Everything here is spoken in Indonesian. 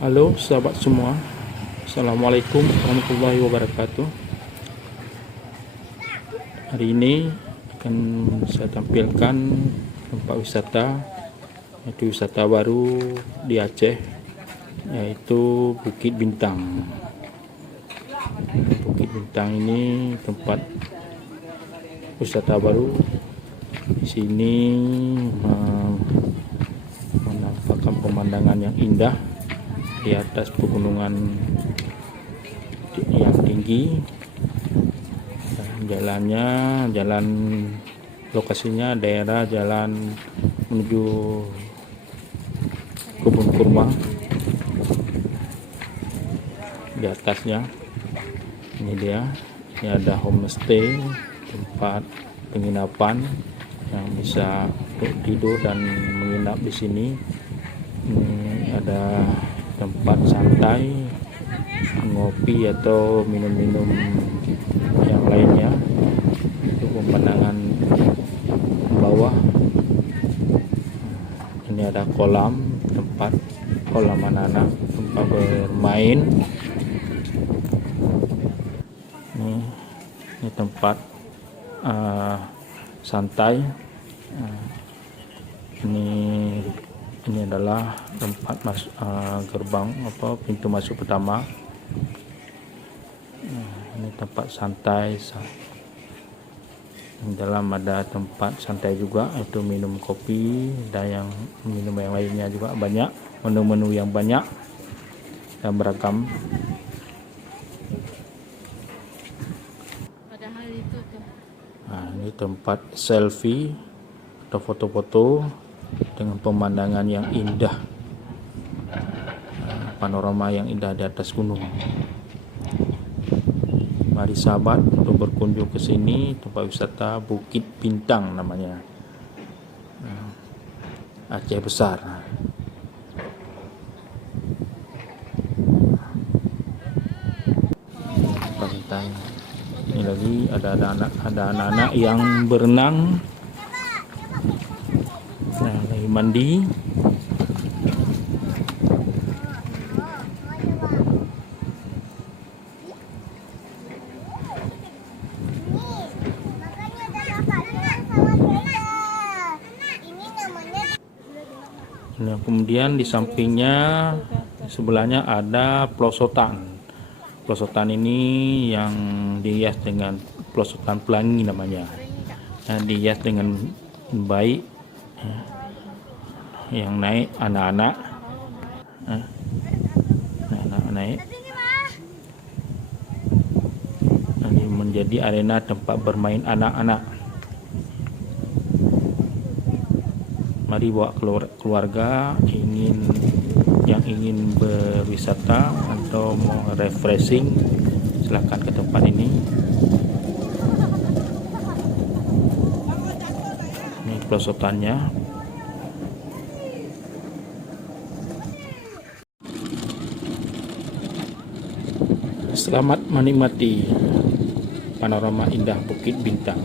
Halo sahabat semua, Assalamualaikum warahmatullahi wabarakatuh. Hari ini akan saya tampilkan tempat wisata, yaitu wisata baru di Aceh, yaitu Bukit Bintang. Bukit Bintang ini tempat wisata baru. Di sini menampakkan pemandangan yang indah di atas pegunungan yang tinggi. Jalan lokasinya daerah jalan menuju kebun kurma. Di atasnya ini dia, ini ada homestay, tempat penginapan yang bisa tidur dan menginap di sini. Ini ada tempat santai, ngopi atau minum-minum yang lainnya. Untuk pemandangan bawah, ini ada kolam anak-anak, tempat bermain. Ini tempat santai. Ini adalah tempat gerbang pintu masuk pertama. Ini tempat santai. Di dalam ada tempat santai juga, itu minum kopi dan yang minum yang lainnya juga banyak, menu-menu yang banyak dan beragam. Nah, ini tempat selfie atau foto-foto dengan pemandangan yang indah, panorama yang indah di atas gunung. Mari sahabat untuk berkunjung ke sini, tempat wisata Bukit Bintang namanya, Aceh Besar. Pantai. Ini lagi ada anak-anak yang berenang, lagi mandi. Nah, kemudian di sampingnya, sebelahnya ada pelosotan. Pelosotan ini yang dihias dengan pelosotan pelangi namanya. Nah, dihias dengan baik, yang naik anak-anak. Anak naik. Ini menjadi arena tempat bermain anak-anak. Mari bawa keluarga yang ingin berwisata atau mau refreshing, silahkan ke tempat ini. Ini pelosotannya. Selamat menikmati panorama indah Bukit Bintang.